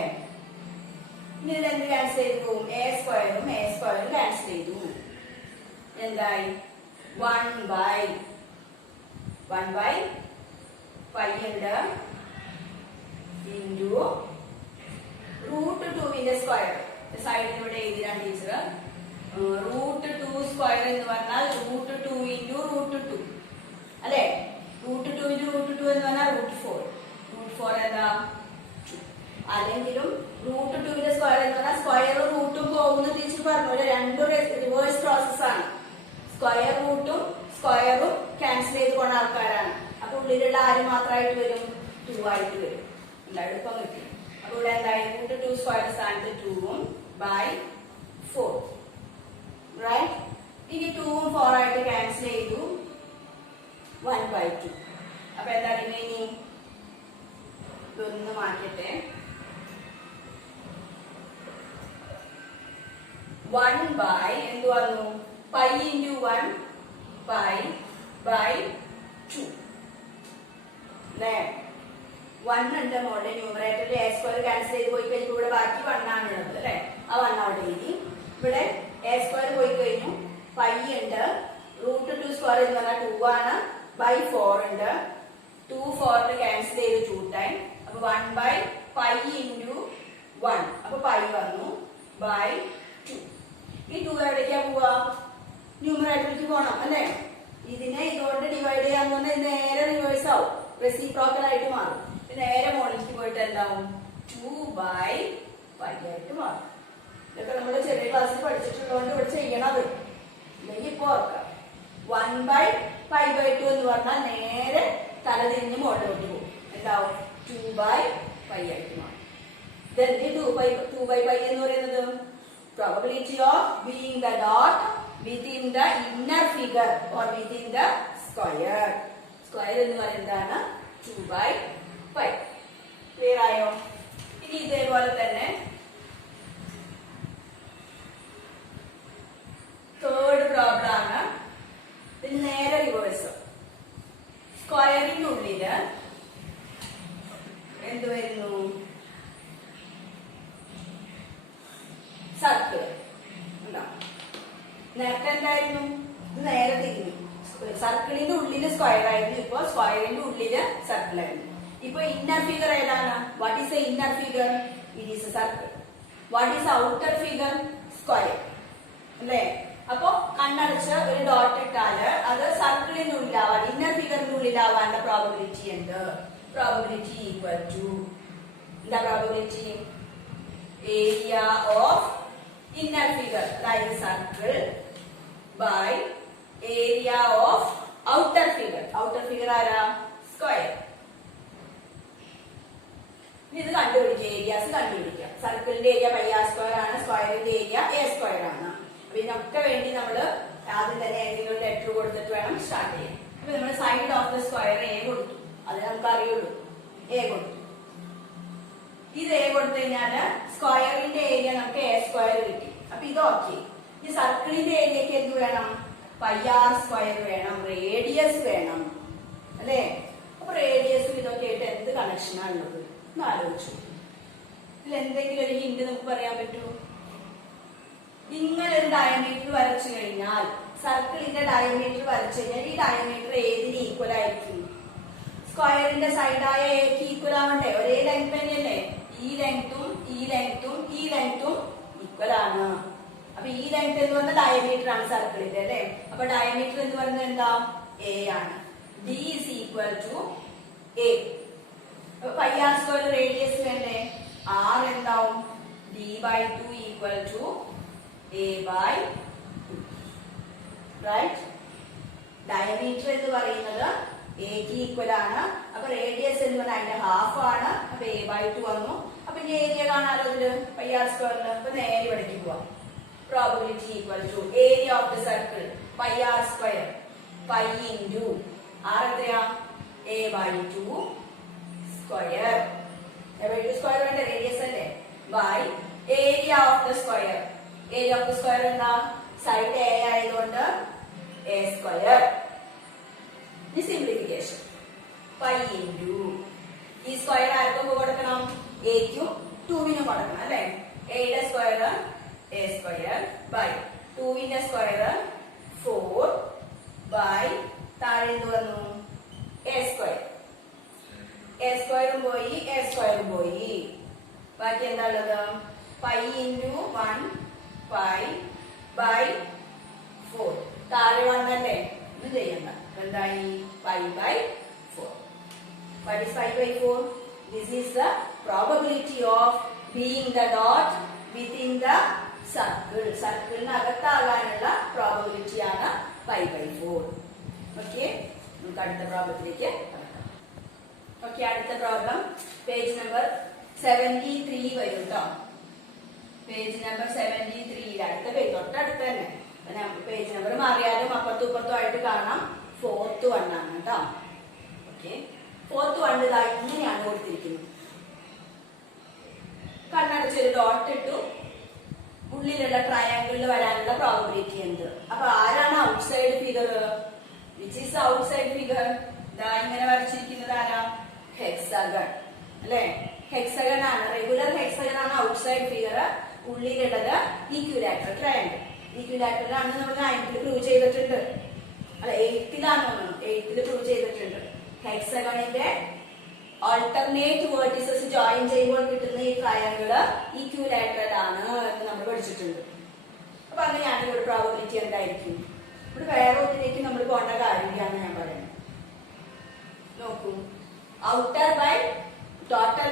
ഇനി ഇത് എന്ത് ക്യാൻസൽ ചെയ്തു? എ സ്ക്വയറും ക്യാൻസൽ ചെയ്തു. എന്തായി? 1 by പൈ ഉണ്ട് ഇൻറ്റു റൂട്ട് 2 സ്ക്വയർ. സൈഡിലൂടെ എഴുതിയാണ് ടീച്ചർ. റൂട്ട് 2 സ്ക്വയർ എന്ന് പറഞ്ഞാൽ റൂട്ട് 2 ഇൻറ്റു റൂട്ട് 2 അല്ലെ? റൂട്ട് 2 ഇൻറ്റു റൂട്ട് 2 എന്ന് പറഞ്ഞാൽ റൂട്ട് 4. റൂട്ട് 4 എന്താ? 2. അല്ലെങ്കിലും റൂട്ട് 2 സ്ക്വയർ എന്ന് പറഞ്ഞാൽ സ്ക്വയറും റൂട്ടും പോകുന്ന ടീച്ചർ പറഞ്ഞു. രണ്ടും റിവേഴ്സ് പ്രോസസ് ആണ്. സ്ക്വയർ റൂട്ടും സ്ക്വയറും ക്യാൻസൽ ചെയ്ത് പോണ ആൾക്കാരാണ്. അപ്പൊ ഉള്ളിലുള്ള ആര് മാത്രമായിട്ട് വരും? 2 ആയിട്ട് വരും. എളുപ്പം കിട്ടി. അപ്പൊ ഇവിടെ എന്തായി? റൂട്ട് 2 സ്ക്വയർ സ്ഥാനത്ത് 2 by 4 റൈറ്റ്. ഇനി 2 4 ആയിട്ട് ക്യാൻസൽ ചെയ്തു, 1 by 2. അപ്പൊ എന്താ റിമൈനിങ്? ഇതൊന്ന് മാറ്റട്ടെ. 1 by എന്ത് വന്നു? പൈ ഇൻറ്റു 1 പൈ by 2 അല്ലേ? 1 ഉണ്ട് മോളുടെ ന്യൂമറേറ്ററിൽ. എ സ്ക്വയർ ക്യാൻസൽ ചെയ്ത് പോയി കഴിഞ്ഞു. ഇവിടെ ബാക്കി 1 ആണുള്ളത് അല്ലെ? ആ 1 അവിടെ എഴുതി. ഇവിടെ എ സ്ക്വയർ പോയി കഴിഞ്ഞു. പൈ ഉണ്ട്. റൂട്ട് 2 സ്ക്വയർ എന്ന് പറഞ്ഞാൽ 2 ആണ്. ബൈ 4 ഉണ്ട്. 2 4 ക്യാൻസൽ ചെയ്ത് 2 ടൈം. അപ്പൊ 1 by പൈ ഇൻറ്റു 1. അപ്പൊ പൈ വന്നു ബൈ 2. ഈ 2 എവിടേക്കാ പോവാ? ന്യൂമറേറ്ററിലേക്ക് പോകണം അല്ലെ? ഇതിനെ ഇതുകൊണ്ട് ഡിവൈഡ് ചെയ്യാന്ന് പറഞ്ഞാൽ നേരെ റിവേഴ്സ് ആവും. റെസിപ്രോക്കൽ ആയിട്ട് മാറും. നേരെ മോളിലേക്ക് പോയിട്ട് എന്താവും? 2 by പൈ ആയിട്ട് മാറും. ഇതൊക്കെ നമ്മുടെ ചെറിയ ക്ലാസ്സിൽ പഠിച്ചിട്ടുള്ളതുകൊണ്ട് ഇവിടെ ചെയ്യണത്. ഇല്ലെങ്കിൽ ഇപ്പൊ ഓർക്കാം. 1 by പൈ by 2 എന്ന് പറഞ്ഞാൽ നേരെ തലതിരിഞ്ഞ് മുകളിലോട്ട് പോകും. എന്താവും? 2 by പൈ ആയിട്ട് മാറും. ഇതെന്ത് 2 by പൈ എന്ന് പറയുന്നത്? Probability of being the dot within the inner figure or within the square. Square എന്ന് പറയുന്നതാണ് 2 by 5. ക്ലിയർ ആയോ? ഇനി ഇതേപോലെ തന്നെ തേർഡ് പ്രോബ്ലം ആണ്. ഇതിന് നേരെ റിവേഴ്സ്. സ്ക്വയറിന്റെ ഉള്ളില് എന്ത് വരുന്നു? സർക്കിൾ ഉണ്ടാവും. നേരത്തെ എന്തായിരുന്നു? ഇത് നേരെ തിരിഞ്ഞു. സർക്കിളിന്റെ ഉള്ളില് സ്ക്വയർ ആയിരുന്നു. ഇപ്പൊ സ്ക്വയറിന്റെ ഉള്ളില് സർക്കിൾ ആയിരുന്നു. ഇപ്പൊ ഇന്നർ ഫിഗർ ഏതാണ്? What is A inner figure? It is A circle. What is outer figure? Square അല്ലേ? അപ്പൊ കണ്ണടച്ച് ഒരു ഡോട്ട് ഇട്ടാല് അത് സർക്കിളിന്റെ ഉള്ളിലാവാൻ, ഇന്നർ ഫിഗറിന്റെ ഉള്ളിൽ ഉള്ളിലാവാനുള്ള പ്രോബബിലിറ്റി എന്ത്? പ്രോബബിലിറ്റി ഈക്വൽ ടു എന്താ probability? Area of inner figure, അതായത് circle, by area of outer figure. Outer figure ആരാ? സ്ക്വയർ. ഇത് കണ്ടുപിടിക്കുക, ഏരിയാസ് കണ്ടുപിടിക്കാം. സർക്കിളിന്റെ ഏരിയ പൈ ആർ സ്ക്വയർ ആണ്, സ്ക്വയറിന്റെ ഏരിയ എ സ്ക്വയർ ആണ്. അപ്പൊ ഇതിനൊക്കെ വേണ്ടി നമ്മൾ ആദ്യം തന്നെ ഏതെങ്കിലും ഒരു ലെറ്റർ കൊടുത്തിട്ട് വേണം സ്റ്റാർട്ട് ചെയ്യാൻ. അപ്പൊ നമ്മൾ side of the square A കൊടുത്തു, അത് നമുക്ക് അറിയുള്ളൂ, എ കൊടുത്തു. ഇത് എ കൊടുത്തു കഴിഞ്ഞാല് സ്ക്വയറിന്റെ ഏരിയ നമുക്ക് എ സ്ക്വയർ കിട്ടി. അപ്പൊ ഇത് ഓക്കെ. ഈ സർക്കിളിന്റെ ഏരിയക്ക് എന്ത് വേണം? പൈ ആർ സ്ക്വയർ വേണം, റേഡിയസ് വേണം, അല്ലേ? അപ്പൊ റേഡിയസും ഇതൊക്കെ ആയിട്ട് എന്ത് കണക്ഷനാണുള്ളത് എന്ന് ആലോചിച്ചു. ഇതിൽ എന്തെങ്കിലും ഒരു ഹിന്റ് നമുക്ക് പറയാൻ പറ്റൂ? ഇങ്ങനെ ഒരു ഡയമീറ്റർ വരച്ചു കഴിഞ്ഞാൽ, സർക്കിളിന്റെ ഡയമീറ്റർ വരച്ചു കഴിഞ്ഞാൽ ഈ ഡയമീറ്റർ ഏതിന് ഈക്വൽ ആയിരിക്കും? സ്ക്വയറിന്റെ സൈഡായ എക്ക് ഈക്വൽ ആവണ്ടേ? ഒരേ ലെങ്ത് തന്നെയല്ലേ? ഈ ലെങ്തും ഈ ലെങ്തും ഈ ലെങ്തും ഈക്വൽ ആണ്. അപ്പൊ ഈ ലെങ്ത് എന്ന് പറഞ്ഞ ഡയമീറ്റർ ആണ് സർക്കിളിന്റെ, അല്ലെ? അപ്പൊ ഡയമീറ്റർ എന്ന് പറയുന്നത് എന്താ? എ ആണ്. D is equal to A. Pi R square radius വേണ്ടേ? ആർ എന്താവും? D by 2 equal to A by 2, right? Diameter എന്ന് പറയുന്നത് എക്ക് ഈക്വൽ ആണ്. അപ്പൊ റേഡിയസ് എന്ന് പറഞ്ഞാൽ അതിന്റെ ഹാഫ് ആണ്. അപ്പൊ എ ബൈ 2 വന്നു. അപ്പൊ ഇനി ഏരിയ കാണാലോ ഇതില്, പൈ ആർ സ്ക്വയറിന്. അപ്പൊ നേരെ ഇവിടേക്ക് പോവാം. Probability equal to area of the circle pi R square, pi into R എത്രയാ? A by 2 square. A by 2 square വേണ്ട, റേഡിയസ് അല്ലേ? By area of the square. Area of the square എന്താ? Side A ആയതുകൊണ്ട് A square. ഈ simplification pi into ഈ square ആർക്കൊക്കെ കൊടുക്കണം? എക്കും 2വിനും കൊടുക്കണം, അല്ലെ? എയുടെ സ്ക്വയർ എ സ്ക്വയർ ബൈ 2വിന്റെ സ്ക്വയർ 4 ബൈ താഴെ എന്ത് വന്നു? A square. എ സ്ക്വയറും പോയി, എ സ്ക്വയറും പോയി. ബാക്കി എന്താ ഉള്ളത്? Pi into 1 pi by 4. താഴെ വന്നല്ലേ, ഇത് ചെയ്യണ്ട. എന്തായി? Pi by 4. What is 5 by 4? This is the probability of being the dot within the circle. സർക്കിളിനകത്താകാനുള്ള പ്രോബബിലിറ്റി ആണ് പൈ ബൈ 4. ഓക്കെ, നമുക്ക് അടുത്ത പ്രോബ്ലത്തിലേക്ക് കടക്കാം. ഓക്കെ, അടുത്ത പ്രോബ്ലം പേജ് നമ്പർ 73 വരും കേട്ടോ. പേജ് നമ്പർ 73, അടുത്ത പേജ് തൊട്ടടുത്ത് തന്നെ. പേജ് നമ്പർ മാറിയാലും അപ്പുറത്തും ഇപ്പുറത്തും ആയിട്ട് കാണാം. 4th 1 ആണ് കേട്ടോ. ഓക്കെ, 4th 1 ഇതാ ഇങ്ങനെയാണ് കൊടുത്തിരിക്കുന്നത്. കണ്ണടച്ചൊരു ഡോട്ട് ഇട്ടു. ഉള്ളിലുള്ള ട്രയാങ്കിളിൽ വരാനുള്ള പ്രോബബിലിറ്റി എന്ത്? അപ്പൊ ആരാണ് outside figure? Which is outside figure? ഇതാ ഇങ്ങനെ വരച്ചിരിക്കുന്നത് ആരാ? ഹെക്സഗൺ, അല്ലെ? ഹെക്സഗൺ ആണ്, റെഗുലർ ഹെക്സഗൺ ആണ് ഔട്ട്സൈഡ് ഫിഗർ. ഉള്ളിലുള്ളത് ഈക്വിലാറ്ററൽ ട്രയാങ്കിൾ. ഈക്വിലാറ്ററൽ ആണ് നമ്മൾ 9th പ്രൂവ് ചെയ്തിട്ടുണ്ട്, അല്ല 8th തോന്നുന്നു, 8th പ്രൂവ് ചെയ്തിട്ടുണ്ട്. ഹെക്സഗണിന്റെ ഓൾട്ടർനേറ്റ് വേർട്ടിസസ് ജോയിൻ ചെയ്യുമ്പോൾ കിട്ടുന്ന ഈ ട്രയാങ്കിള് ഈക്വിലാറ്ററൽ ആണ് എന്ന് നമ്മൾ പഠിച്ചിട്ടുണ്ട്. അപ്പൊ അങ്ങനെയാണെങ്കിൽ ഒരു പ്രോബബിലിറ്റി എന്തായിരിക്കും? ഇവിടെ വേറെ ഒന്നിലേക്ക് നമ്മൾ പോകേണ്ട കാര്യമില്ലാന്ന് ഞാൻ പറയുന്നത്. നോക്കൂ, ഔട്ടർ ബൈ ടോട്ടൽ,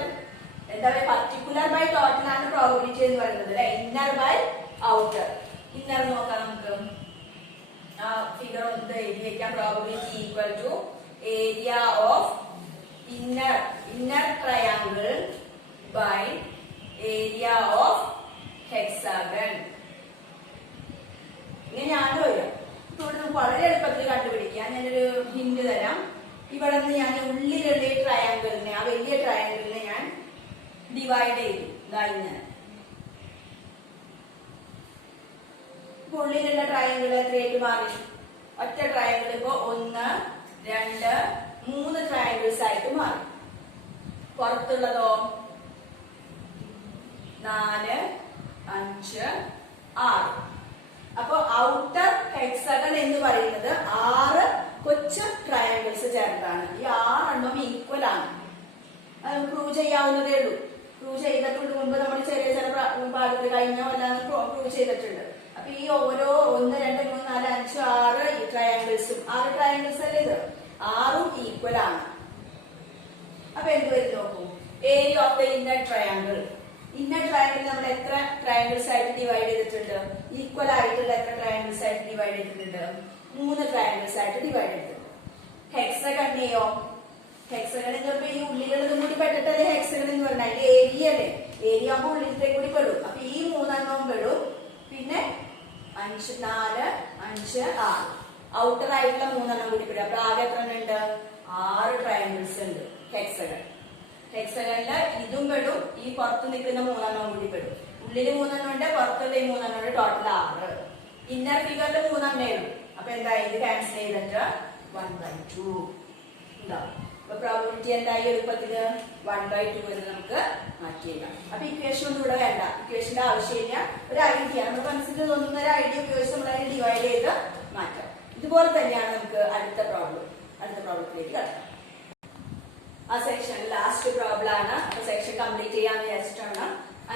എന്താ പറയുക, പർട്ടിക്കുലർ ബൈ ടോട്ടൽ ആണ് പ്രോബബിലിറ്റി എന്ന് പറയുന്നത്, അല്ലെ? Inner by outer. ഇന്നർ നോക്കാം നമുക്ക്. ആ ഫിഗർ ഒന്ന് എഴുതി വെക്കാം. Probability equal to area of inner triangle by area of hexagon. ഇങ്ങനെയാണ് വരിക. ഇവിടെ നമുക്ക് വളരെ എളുപ്പത്തിൽ കണ്ടുപിടിക്കാം. ഞാനൊരു ഹിന്റ് തരാം. ഇവിടെ നിന്ന് ഞാൻ ഉള്ളിലുള്ള ഈ ട്രയാങ്കിളിനെ, ആ വലിയ ട്രയാങ്കിളിനെ ഞാൻ ഡിവൈഡ് ചെയ്തു. ഇതാ ഇങ്ങനെ. ഇപ്പൊ ഉള്ളിലുള്ള ട്രയാങ്കിൾ എത്രയായിട്ട് മാറി? ഒറ്റ ട്രയാങ്കിൾ ഇപ്പോ 1 2 3 ട്രയാങ്കിൾസ് ആയിട്ട് മാറി. പുറത്തുള്ളതോ 4 5 6. അപ്പൊ ഔട്ടർ ഹെക്സഗൺ എന്ന് പറയുന്നത് 6 കൊച്ചു ട്രയാങ്കിൾസ് ചേർത്താണ്. ഈ 6 എണ്ണം ഈക്വൽ ആണ്. അത് പ്രൂവ് ചെയ്യാവുന്നതേ ഉള്ളൂ. പ്രൂവ് ചെയ്തിട്ടുണ്ട് മുമ്പ് നമ്മൾ ചെറിയ ചില ഭാഗത്ത് കഴിഞ്ഞ വല്ലാതെ പ്രൂവ് ചെയ്തിട്ടുണ്ട്. അപ്പൊ ഈ ഓരോ 1 2 3 4 5 6 ഈ ട്രയാങ്കിൾസും 6 ട്രയാങ്കിൾസ് അല്ലേ ഇത്? ആറും ഈക്വൽ ആണ്. അപ്പൊ എന്ത് വരും നോക്കൂ, area of the inner triangle. Inner triangle നമ്മൾ എത്ര ട്രയാങ്കിൾസ് ആയിട്ട് ഡിവൈഡ് ചെയ്തിട്ടുണ്ട്? ഈക്വൽ ആയിട്ടുള്ള എത്ര ട്രയാങ്കിൾസ് ആയിട്ട് ഡിവൈഡ് ചെയ്തിട്ടുണ്ട്? 3 ട്രയാങ്കിൾസ് ആയിട്ട് ഡിവൈഡ് ചെയ്തിട്ടുണ്ട്. ഹെക്സഗണിനെയോ, ഹെക്സഗൺ എന്ന് പറയുമ്പോൾ ഈ ഉള്ളിലുള്ളതും കൂടി പെട്ടിട്ടല്ലേ ഹെക്സഗൺ എന്ന് പറഞ്ഞാൽ ഏരിയ അല്ലേ, ഏരിയ ആകുമ്പോൾ ഉള്ളിലത്തെ കൂടി പെടും. അപ്പൊ ഈ 3 പെടും, പിന്നെ 5, 4, 5, 6 ഔട്ടർ ആയിട്ടുള്ള 3 കൂടി പെടും. അപ്പൊ ആകെ എത്ര ഉണ്ട്? 6 ട്രയാങ്കിൾസ് ഉണ്ട് ഹെക്സഗൺ. ഹെക്സഗണില് ഇതും പെടും, ഈ പുറത്ത് നിൽക്കുന്ന 3 കൂടി പെടും. ഉള്ളില് 3 ഉണ്ട്, പുറത്തുള്ള ഈ 3 ഉണ്ട്, ടോട്ടൽ 6. ഇന്നർ ഫിഗറിൽ 3 ഉള്ളൂ. അപ്പൊ എന്താ, ഇത് ക്യാൻസൽ ചെയ്തിട്ട് 1/2 ഉണ്ടാവും. അപ്പൊ പ്രോബബിലിറ്റി എന്തായി? എളുപ്പത്തില് 1/2 എന്ന് നമുക്ക് മാറ്റി ചെയ്യാം. അപ്പൊ ഇക്വേഷൻ ഒന്നും ഇവിടെ വേണ്ട, ഇക്വേഷന്റെ ആവശ്യമില്ല. ഒരു ഐഡിയ നമ്മുടെ മനസ്സിൽ തോന്നുന്ന ഒരു ഐഡിയ ഉപയോഗിച്ച് നമ്മൾ അതിനെ ഡിവൈഡ് ചെയ്ത് മാറ്റാം. ഇതുപോലെ തന്നെയാണ് നമുക്ക് അടുത്ത പ്രോബ്ലത്തിലേക്ക് കടക്കാം. ആ സെക്ഷൻ ലാസ്റ്റ് പ്രോബ്ലം ആണ്. അപ്പൊ സെക്ഷൻ കംപ്ലീറ്റ് ചെയ്യാന്ന് വിചാരിച്ചിട്ടാണ്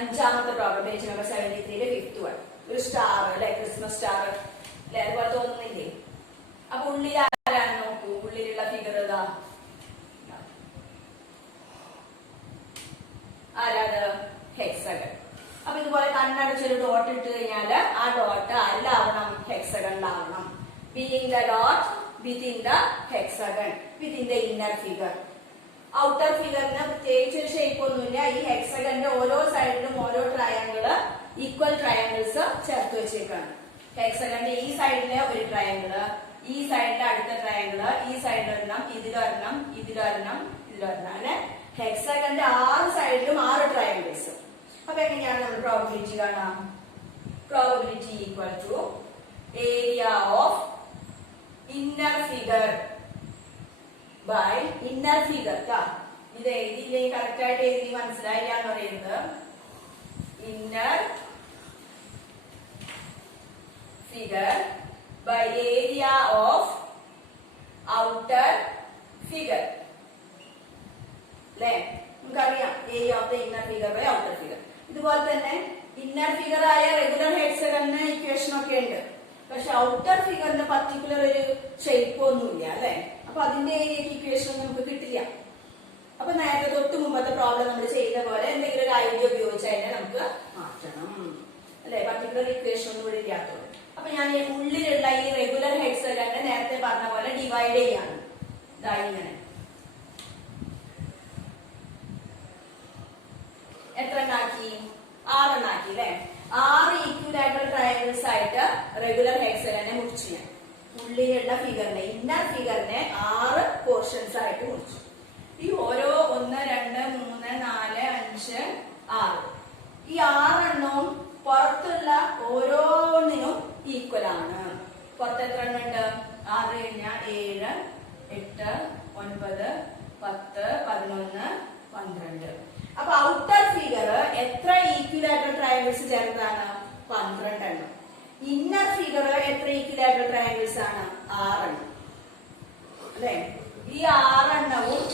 5ാമത്തെ problem, page number 73 5th one. ഒരു സ്റ്റാർ അല്ലെ, ക്രിസ്മസ് സ്റ്റാർ അല്ലെ, അതുപോലെ തോന്നുന്നില്ലേ? അപ്പൊ ഉള്ളിൽ ആരാണ് നോക്കൂ, ഉള്ളിലുള്ള ഫിഗർ ഇതാ, ആരാത്? ഹെക്സഗൺ. അപ്പൊ ഇതുപോലെ കണ്ണടച്ചൊരു ഡോട്ട് ഇട്ട് കഴിഞ്ഞാല് ആ ഡോട്ട് ആരിലാവണം? ഹെക്സഗണിലാവണം. Being the dot within the hexagon within the inner figure. Outer ഫിഗറിന് പ്രത്യേകിച്ച് ഒരു ഷേപ്പ് ഒന്നുമില്ല. ഈ ഹെക്സഗന്റെ ഓരോ സൈഡിലും ഓരോ ട്രയാങ്കിള്, ഈക്വൽ ട്രയാങ്കിൾസ് ചേർത്ത് വെച്ചേക്കാണ്. ഹെക്സഗന്റെ ഈ സൈഡിലെ ഒരു ട്രയാങ്കിള്, ഈ സൈഡിലെ അടുത്ത ട്രയാങ്കിള്, ഈ സൈഡിലൊരെണ്ണം, ഇതിലൊരെണ്ണം, ഇതിലൊരെണ്ണം, ഇതിലൊരെണ്ണം, അങ്ങനെ ഹെക്സഗന്റെ 6 സൈഡിലും 6 ട്രയാങ്കിൾസ്. അപ്പൊ എങ്ങനെയാണ് നമ്മൾ പ്രോബബിലിറ്റി കാണാം? Probability equal to area of inner figure by inner figure. ഇത് എഴുതിയില്ലേ, കറക്റ്റ് ആയിട്ട് എഴുതി മനസ്സിലായില്ല എന്ന് പറയുന്നത്. Inner figure by area of outer figure അല്ലെ, നമുക്കറിയാം area of the inner figure by outer figure. ഇതുപോലെ തന്നെ ഇന്നർ ഫിഗർ ആയ റെഗുലർ ഹെക്സഗണിന് ഇക്വേഷൻ ഒക്കെ ഉണ്ട്. പക്ഷെ ഔട്ടർ ഫിഗറിന് പർട്ടിക്കുലർ ഒരു ഷേപ്പ് ഒന്നുമില്ല അല്ലെ. അപ്പൊ അതിന്റെ ഇക്വേഷൻ നമുക്ക് കിട്ടില്ല. അപ്പൊ നേരത്തെ തൊട്ട് മുമ്പത്തെ പ്രോബ്ലം നമ്മൾ ചെയ്ത പോലെ എന്തെങ്കിലും ഒരു ഐഡിയ ഉപയോഗിച്ച് അതിനെ നമുക്ക് മാറ്റണം അല്ലെ, പർട്ടിക്കുലർ ഇക്വേഷൻ ഒന്നും ഇവിടെ ഇല്ലാത്തത്. അപ്പൊ ഞാൻ ഈ ഉള്ളിലുള്ള ഈ റെഗുലർ ഹെക്സഗണിനെ നേരത്തെ പറഞ്ഞ പോലെ ഡിവൈഡ് ചെയ്യാണ്. ഇതാ ഇങ്ങനെ എത്ര എണ്ണാക്കി? 6 എണ്ണാക്കി അല്ലെ. 6 ഈക്വൽ ആയിട്ടുള്ള ട്രയാങ്കിൾസ് ആയിട്ട് റെഗുലർ ഹെക്സഗനെ മുറിച്ചു. ഞാൻ ഉള്ളിലുള്ള ഫിഗറിനെ, ഇന്നർ ഫിഗറിനെ 6 പോർഷൻസ് ആയിട്ട് മുറിച്ചു. ഈ ഓരോ 1 2 3 4 5 6 ഈ 6 എണ്ണവും പുറത്തുള്ള ഓരോന്നിനും ഈക്വൽ ആണ്. പുറത്ത് എത്ര എണ്ണം ഉണ്ട്? 6 കഴിഞ്ഞാൽ 7 8 9 10 11 12. അപ്പൊ ഔട്ടർ ഫിഗർ എത്ര ഈക്വൽ ആയിട്ടുള്ള ട്രയാങ്കിൾസ് ചേർന്നതാണ്? 12 എണ്ണം. ഇന്നർ ഫിഗർ എത്ര ഈക്വൽ ആയിട്ടുള്ള ട്രയാങ്കിൾസ് ആണ്? 6 എണ്ണം അല്ലെ. ഈ 6 എണ്ണവും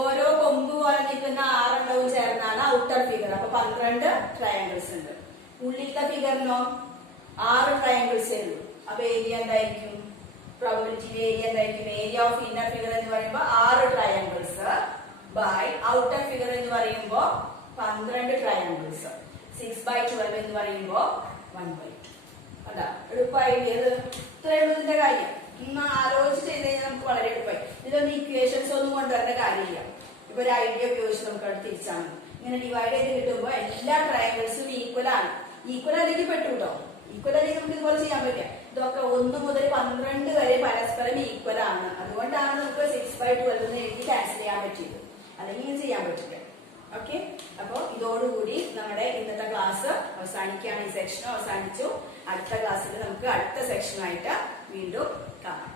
ഓരോ കൊമ്പ് പോലെ നിൽക്കുന്ന 6 എണ്ണവും ചേർന്നാണ് ഔട്ടർ ഫിഗർ. അപ്പൊ 12 ട്രയാങ്കിൾസ് ഉണ്ട്. ഉള്ളിലത്തെ ഫിഗറിനോ 6 ട്രയാങ്കിൾസേ ഉള്ളൂ. അപ്പൊ ഏരിയ എന്തായിരിക്കും? പ്രോബബിലിറ്റി ഏരിയ എന്തായിരിക്കും? ഏരിയ ഓഫ് ഇന്നർ ഫിഗർ എന്ന് പറയുമ്പോൾ 6 ട്രയാങ്കിൾസ് ബൈ ഔട്ടർ ഫിഗർ എന്ന് പറയുമ്പോ 12 ട്രയാങ്കിൾസ്. 6/12 എന്ന് പറയുമ്പോ 1/2. അതാ എളുപ്പമായി. ഇത്രയുള്ളതിന്റെ കാര്യം ഇന്ന് ആലോചിച്ച് ചെയ്ത് കഴിഞ്ഞാൽ നമുക്ക് വളരെ എളുപ്പമായി. ഇതിലൊന്നും ഇക്വേഷൻസ് ഒന്നും കൊണ്ടുവരേണ്ട കാര്യമില്ല. ഇപ്പൊ ഒരു ഐഡിയ ഉപയോഗിച്ച് നമുക്ക് അവിടെ തിരിച്ചാൽ മതി. ഇങ്ങനെ ഡിവൈഡ് ചെയ്ത് കിട്ടുമ്പോ എല്ലാ ട്രയാങ്കിൾസും ഈക്വൽ ആണ്. ഈക്വൽ അല്ലെങ്കിൽ പെട്ടു കേട്ടോ. ഈക്വൽ അല്ലെങ്കിൽ നമുക്ക് ഇതുപോലെ ചെയ്യാൻ പറ്റില്ല. ഇതൊക്കെ 1 മുതൽ 12 വരെ പരസ്പരം ഈക്വൽ ആണ്. അതുകൊണ്ടാണ് നമുക്ക് 6/12 എന്ന് എഴുതി ക്യാൻസൽ ചെയ്യാൻ പറ്റിയത്. അല്ലെങ്കിൽ ചെയ്യാൻ പറ്റില്ല. ഓക്കെ, അപ്പൊ ഇതോടുകൂടി നമ്മുടെ ഇന്നത്തെ ക്ലാസ് അവസാനിക്കുകയാണ്. ഈ സെക്ഷൻ അവസാനിച്ചു. അടുത്ത ക്ലാസ്സിൽ നമുക്ക് അടുത്ത സെക്ഷനായിട്ട് വീണ്ടും കാണാം.